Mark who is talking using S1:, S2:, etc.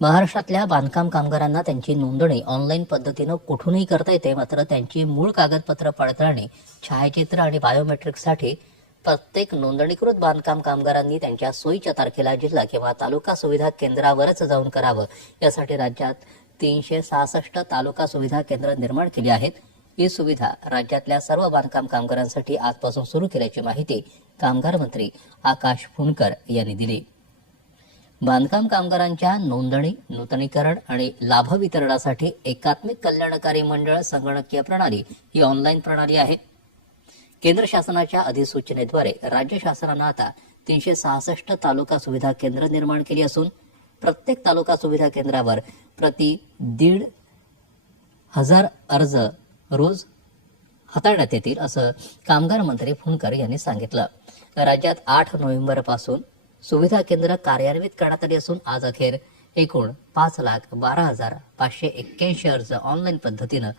S1: महाराष्ट्रातल्या बांधकाम कामगारांना त्यांची नोंदणी ऑनलाईन पद्धतीनं कुठूनही करता येते मात्र त्यांची मूळ कागदपत्र पडताळणी छायाचित्र आणि बायोमेट्रिकसाठी प्रत्येक नोंदणीकृत बांधकाम कामगारांनी त्यांच्या सोयीच्या तारखेला जिल्हा किंवा तालुका सुविधा केंद्रावरच जाऊन करावं. यासाठी राज्यात तीनशे सहासष्ट तालुका सुविधा केंद्र निर्माण केली आहेत. ही सुविधा राज्यातल्या सर्व बांधकाम कामगारांसाठी आजपासून सुरू केल्याची माहिती कामगार मंत्री आकाश फुंडकर यांनी दिली. बांधकाम कामगारांच्या नोंदणी नूतनीकरण आणि लाभ वितरणासाठी एकात्मिक कल्याणकारी मंडळ संगणकीय प्रणाली ही ऑनलाईन प्रणाली आहे. केंद्र शासनाच्या अधिसूचनेद्वारे राज्य शासनानं आता तीनशे सहासष्ट तालुका सुविधा केंद्र निर्माण केली असून प्रत्येक तालुका सुविधा केंद्रावर प्रति दीड हजार अर्ज रोज हाताळण्यात येतील असं कामगार मंत्री फुंडकर यांनी सांगितलं. राज्यात आठ नोव्हेंबरपासून सुविधा केंद्र कार्यान्वित करण्यात आली असून आज अखेर एकूण पाच लाख बारा हजार पाचशे एक्क्याऐंशी अर्ज ऑनलाईन पद्धतीनं